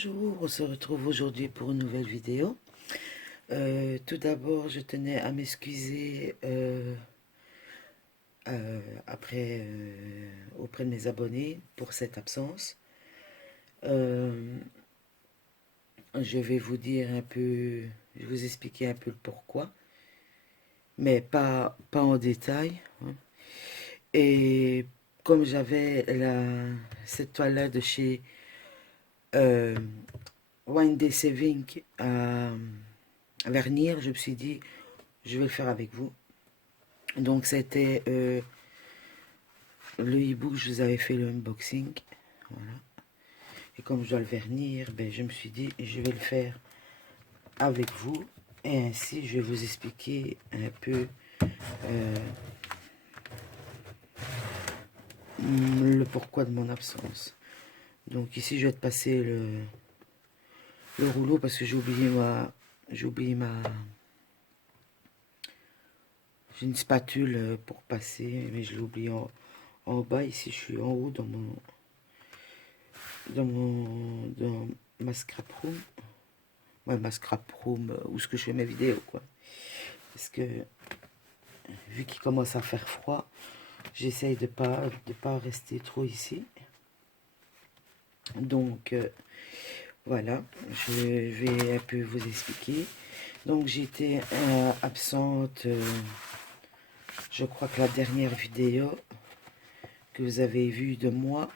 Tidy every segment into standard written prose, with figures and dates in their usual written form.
Bonjour, on se retrouve aujourd'hui pour une nouvelle vidéo. Tout d'abord, je tenais à m'excuser auprès de mes abonnés pour cette absence. Euh, je vais vous dire un peu, je vais vous expliquer un peu le pourquoi, mais pas en détail, hein. Et comme j'avais cette toile-là de chez euh, Wine Day Saving à vernir, je me suis dit, je vais le faire avec vous. Donc c'était le e-book, je vous avais fait le unboxing. Voilà. Et comme je dois le vernir, ben, je me suis dit, je vais le faire avec vous. Et ainsi, je vais vous expliquer un peu le pourquoi de mon absence. Donc ici, je vais te passer le rouleau parce que j'ai oublié j'ai une spatule pour passer, mais je l'ai oublié en bas. Ici, je suis en haut dans ma scrap room. Ouais, ma scrap room, où ce que je fais mes vidéos, quoi. Parce que, vu qu'il commence à faire froid, j'essaye de pas rester trop ici. Donc, voilà, je vais un peu vous expliquer. Donc, j'étais absente, je crois que la dernière vidéo que vous avez vue de moi,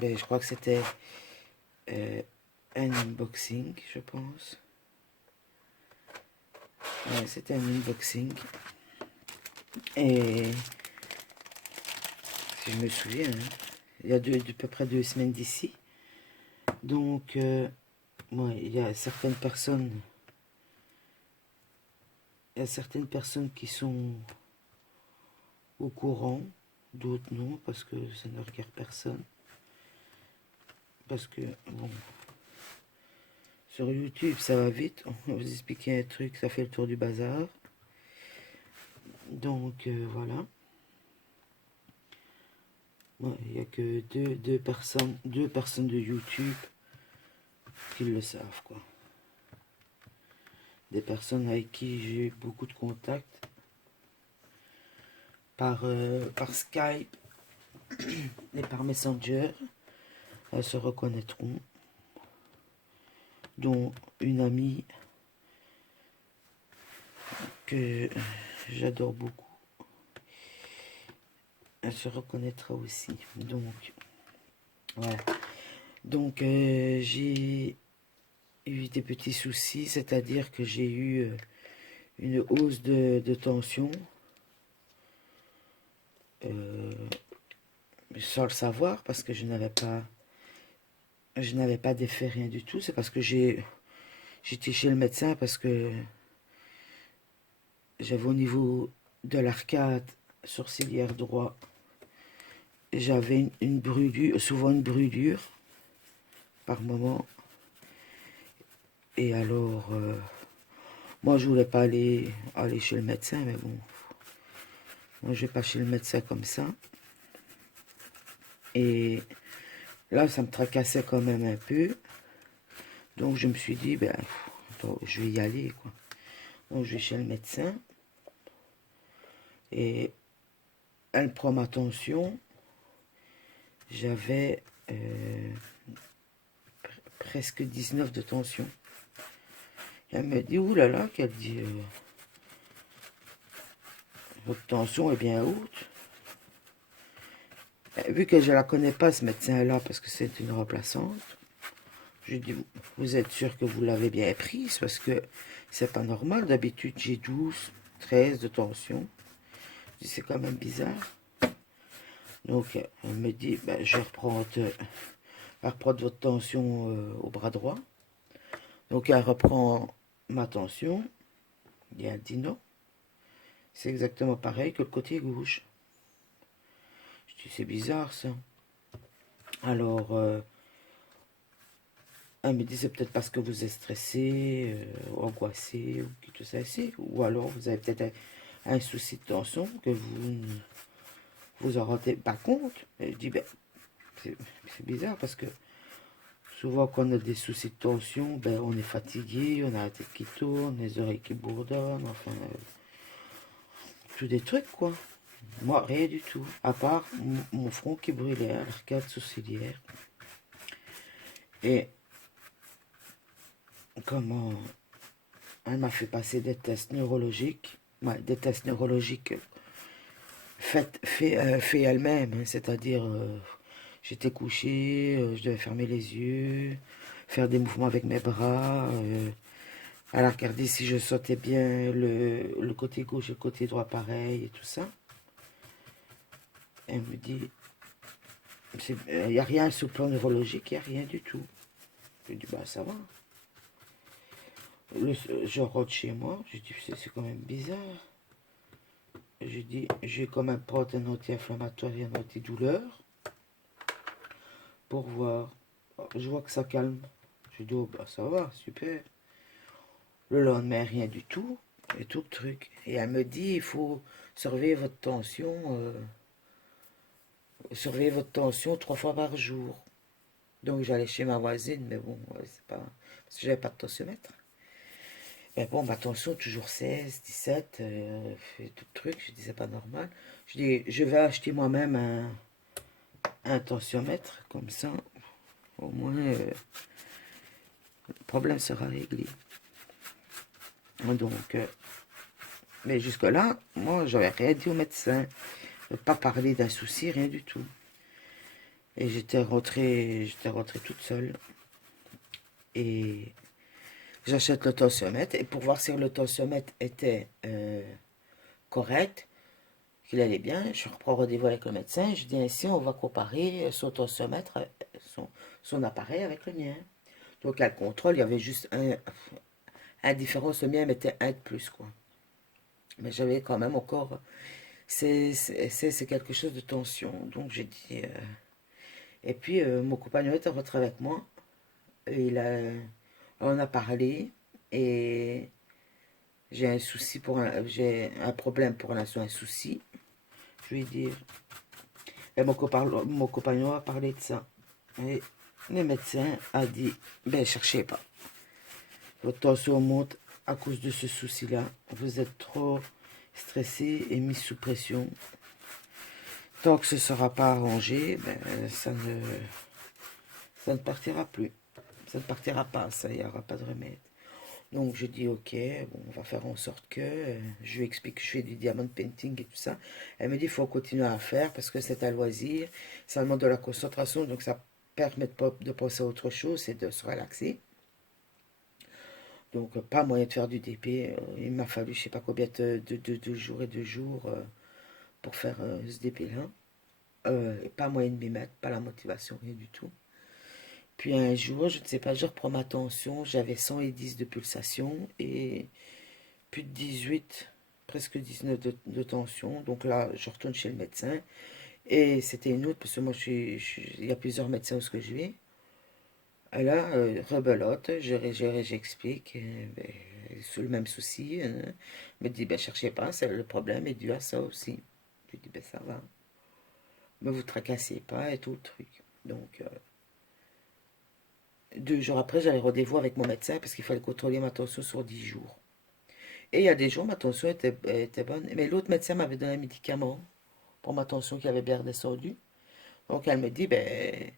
ben, je crois que c'était un unboxing, je pense. Ouais, c'était un unboxing. Et si je me souviens, hein, il y a à peu près 2 semaines d'ici. Donc, ouais, il y a certaines personnes qui sont au courant, d'autres non, parce que ça ne regarde personne. Parce que, bon, sur YouTube, ça va vite. On va vous expliquer un truc, ça fait le tour du bazar. Donc, voilà. Ouais, il n'y a que deux personnes de YouTube qui le savent, quoi. Des personnes avec qui j'ai eu beaucoup de contacts par Skype et par Messenger. Elles se reconnaîtront, dont une amie que j'adore beaucoup. Elle se reconnaîtra aussi. Donc, voilà. Donc, j'ai eu des petits soucis, c'est-à-dire que j'ai eu une hausse de tension, euh, sans le savoir, parce que je n'avais pas d'effet, rien du tout. C'est parce que j'étais chez le médecin, parce que j'avais au niveau de l'arcade sourcilière droit, j'avais une brûlure, souvent une brûlure par moment. Et alors, moi je voulais pas aller chez le médecin, mais bon, moi je vais pas chez le médecin comme ça. Et là, ça me tracassait quand même un peu. Donc je me suis dit, ben, attends, je vais y aller, quoi. Donc je vais chez le médecin. Et elle prend ma tension. J'avais presque 19 de tension. Et elle me dit, oulala, qu'elle dit, votre tension est bien haute. Vu que je la connais pas, ce médecin-là, parce que c'est une remplaçante, je lui dis, vous êtes sûr que vous l'avez bien prise? Parce que c'est pas normal. D'habitude, j'ai 12, 13 de tension. Je dis, c'est quand même bizarre. Donc, elle me dit, ben, je vais reprendre votre tension au bras droit. Donc, elle reprend ma tension. Et elle dit non. C'est exactement pareil que le côté gauche. Je dis, c'est bizarre ça. Alors, elle me dit, c'est peut-être parce que vous êtes stressé, angoissé, ou tout ça, ou alors vous avez peut-être un souci de tension que vous ne vous en rendez pas compte. Et je dis, ben, c'est bizarre parce que Souvent, quand on a des soucis de tension, ben, on est fatigué, on a la tête qui tourne, les oreilles qui bourdonnent, enfin, tous des trucs, quoi. Moi, rien du tout, à part mon front qui brûlait à l'arcade sourcilière. Et comment elle m'a fait passer des tests neurologiques, ouais, des tests neurologiques fait elle-même, hein, c'est-à-dire j'étais couché, je devais fermer les yeux, faire des mouvements avec mes bras, elle a regardé si je sautais bien le côté gauche et le côté droit pareil et tout ça. Elle me dit, il n'y a rien sur le plan neurologique, il n'y a rien du tout. Je lui dis, bah ça va. Je rentre chez moi, je dis, c'est quand même bizarre. Je dis, je vais quand même prendre un anti-inflammatoire et un antidouleur pour voir. Je vois que ça calme. Je dis, oh bah ça va, super. Le lendemain, rien du tout. Et tout le truc. Et elle me dit, il faut surveiller votre tension. Surveiller votre tension 3 fois par jour. Donc j'allais chez ma voisine, mais bon, c'est pas. Parce que j'avais pas de tensiomètre. Mais bon, ma tension, toujours 16, 17, fait tout le truc. Je dis, c'est pas normal. Je dis, je vais acheter moi-même un tensiomètre, comme ça, au moins, le problème sera réglé. Donc, mais jusque-là, moi, j'avais rien dit au médecin. Pas parlé d'un souci, rien du tout. Et j'étais rentrée toute seule. Et j'achète le tensiomètre. Et pour voir si le tensiomètre était correct, qu'il allait bien, je reprends rendez-vous avec le médecin. Je dis ainsi, on va comparer son tensiomètre, son appareil avec le mien. Donc, à le contrôle, il y avait juste un différence. Le mien mettait un de plus, quoi. Mais j'avais quand même encore. C'est quelque chose de tension. Donc, j'ai dit. Et puis, mon compagnon était rentré avec moi. Et on a parlé. Et j'ai un problème pour l'instant, un souci. Je lui ai dit. Et mon compagnon a parlé de ça. Et le médecin a dit, ben cherchez pas. Votre tension monte à cause de ce souci-là. Vous êtes trop stressé et mis sous pression. Tant que ce ne sera pas arrangé, ben, ça ne partira plus. Ça ne partira pas, ça, il n'y aura pas de remède. Donc je dis ok, bon, on va faire en sorte que je lui explique que je fais du diamond painting et tout ça. Elle me dit il faut continuer à faire parce que c'est un loisir, ça demande de la concentration, donc ça permet de penser à autre chose et de se relaxer. Donc pas moyen de faire du DP. Il m'a fallu je sais pas combien de jours et de jours pour faire ce DP-là. Pas moyen de m'y mettre, pas la motivation, rien du tout. Puis un jour, je ne sais pas, je reprends ma tension, j'avais 110 de pulsation et plus de 18, presque 19 de tension. Donc là, je retourne chez le médecin. Et c'était une autre, parce que moi, il y a plusieurs médecins où ce que je vais. Et là, rebelote, j'explique, ben, c'est le même souci. Me dit, ben, cherchez pas, le problème est dû à ça aussi. Je lui dis, ben, ça va. Mais vous tracassez pas et tout le truc. Donc, 2 jours après, j'avais rendez-vous avec mon médecin parce qu'il fallait contrôler ma tension sur 10 jours. Et il y a des jours, ma tension était bonne. Mais l'autre médecin m'avait donné un médicament pour ma tension qui avait bien redescendu. Donc, elle me dit, ben,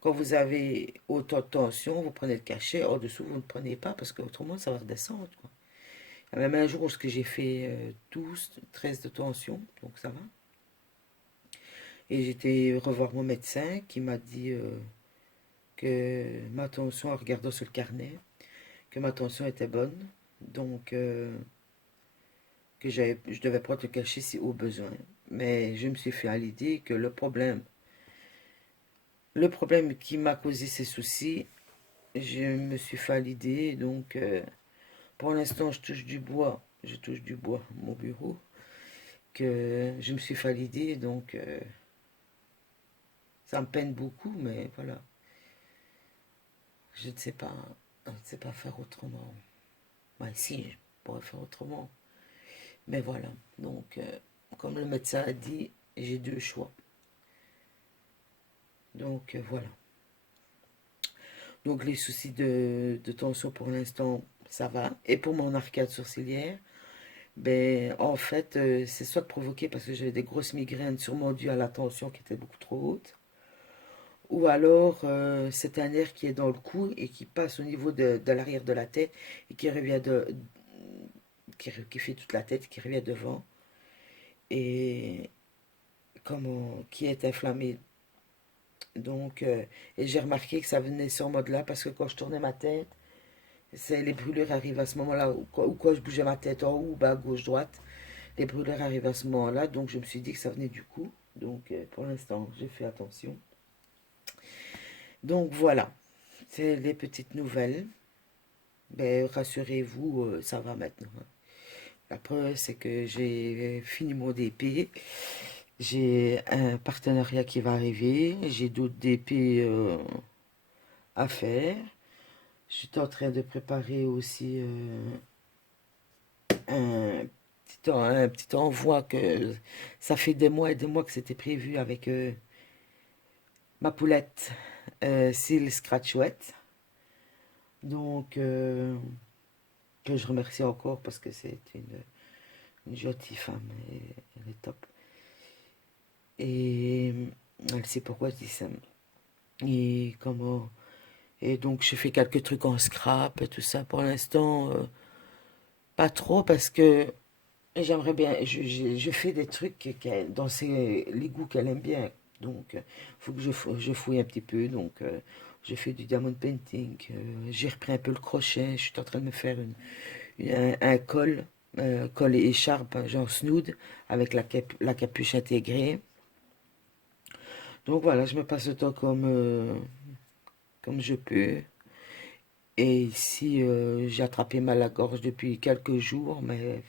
quand vous avez autant de tension, vous prenez le cachet. En dessous, vous ne prenez pas parce qu'autrement, ça va redescendre, quoi. Il y a même un jour où j'ai fait 12, 13 de tension, donc ça va. Et j'étais revoir mon médecin qui m'a dit que ma tension, en regardant sur le carnet, que ma tension était bonne. Donc, je devais prendre le cachet si au besoin. Mais je me suis fait à l'idée que le problème qui m'a causé ces soucis, je me suis fait à l'idée. Donc, pour l'instant, je touche du bois à mon bureau, que je me suis fait à l'idée. Donc, ça me peine beaucoup, mais voilà. Je ne sais pas, je ne sais pas faire autrement. Ouais, si, je pourrais faire autrement. Mais voilà. Donc, comme le médecin a dit, j'ai 2 choix. Donc, voilà. Donc les soucis de tension pour l'instant, ça va. Et pour mon arcade sourcilière, ben, en fait, c'est soit provoqué parce que j'avais des grosses migraines, sûrement dues à la tension qui était beaucoup trop haute, ou alors c'est un nerf qui est dans le cou et qui passe au niveau de l'arrière de la tête et qui revient qui fait toute la tête, qui revient devant et qui est inflammé. Donc, et j'ai remarqué que ça venait sûrement de là parce que quand je tournais ma tête, les brûlures arrivent à ce moment-là, ou quand je bougeais ma tête en haut, bas, gauche, droite, les brûlures arrivent à ce moment-là, donc je me suis dit que ça venait du cou. Donc pour l'instant, j'ai fait attention. Donc voilà, c'est les petites nouvelles. Ben, rassurez-vous, ça va maintenant, hein. La preuve, c'est que j'ai fini mon DP. J'ai un partenariat qui va arriver. J'ai d'autres DP à faire. Je suis en train de préparer aussi un petit envoi que ça fait des mois et des mois que c'était prévu avec ma poulette Seal Scratchouette. Donc, que je remercie encore parce que c'est une gentille femme. Elle est top. Et elle sait pourquoi je dis ça. Et comment. Et donc, j'ai fait quelques trucs en scrap et tout ça. Pour l'instant, pas trop parce que j'aimerais bien. Je fais des trucs dans les goûts qu'elle aime bien. Donc, il faut que je fouille un petit peu. Donc, j'ai fait du diamond painting. J'ai repris un peu le crochet. Je suis en train de me faire un col et écharpe, genre snood, avec la capuche intégrée. Donc voilà, je me passe le temps comme je peux. Et ici, j'ai attrapé mal à la gorge depuis quelques jours, mais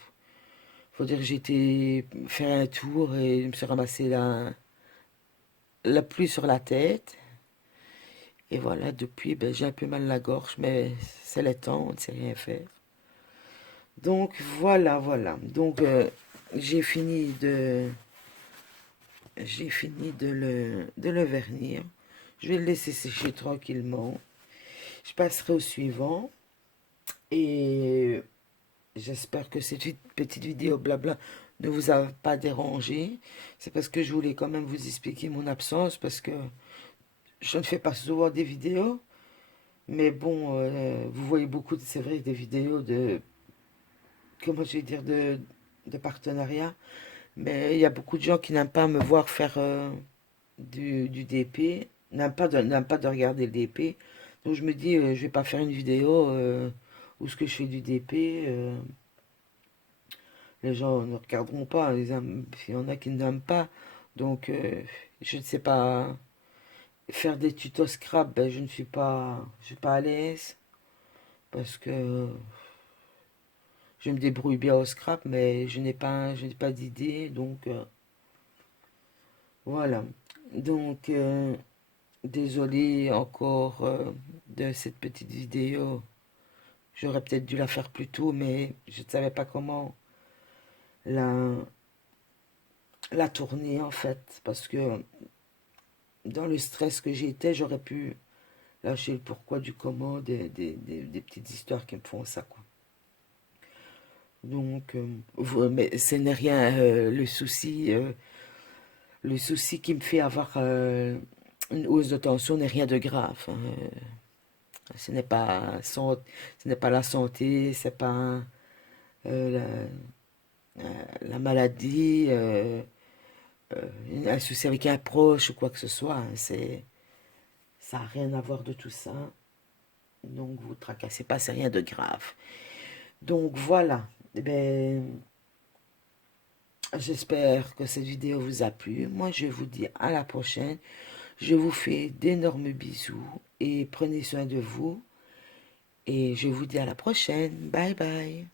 faut dire que j'ai été faire un tour et je me suis ramassé la pluie sur la tête. Et voilà, depuis, ben, j'ai un peu mal à la gorge, mais c'est le temps, on ne sait rien faire. Donc voilà, voilà. Donc j'ai fini de le vernir. Je vais le laisser sécher tranquillement. Je passerai au suivant. Et j'espère que cette petite vidéo blabla ne vous a pas dérangé. C'est parce que je voulais quand même vous expliquer mon absence parce que je ne fais pas souvent des vidéos. Mais bon, vous voyez beaucoup, c'est vrai, des vidéos comment je vais dire, de partenariat. Mais il y a beaucoup de gens qui n'aiment pas me voir faire du DP, n'aiment pas de regarder le DP. Donc je me dis, je vais pas faire une vidéo où ce que je fais du DP. Les gens ne regarderont pas. Il y en a qui n'aiment pas. Donc, je ne sais pas. Faire des tutos scrap, ben, je suis pas à l'aise. Parce que je me débrouille bien au scrap, mais je n'ai pas d'idée. Donc, voilà. Donc, désolé encore de cette petite vidéo. J'aurais peut-être dû la faire plus tôt, mais je ne savais pas comment la, la tourner en fait. Parce que dans le stress que j'étais, j'aurais pu lâcher le pourquoi du comment des petites histoires qui me font ça, quoi. Donc, mais ce n'est rien, le souci qui me fait avoir une hausse de tension n'est rien de grave, hein. Ce n'est pas, ce n'est pas la santé, c'est pas euh, la maladie, un souci avec un proche ou quoi que ce soit, hein. Ça n'a rien à voir de tout ça. Donc, vous tracassez pas, c'est rien de grave. Donc, voilà. Eh ben, j'espère que cette vidéo vous a plu. Moi, je vous dis à la prochaine. Je vous fais d'énormes bisous et prenez soin de vous. Et je vous dis à la prochaine. Bye bye.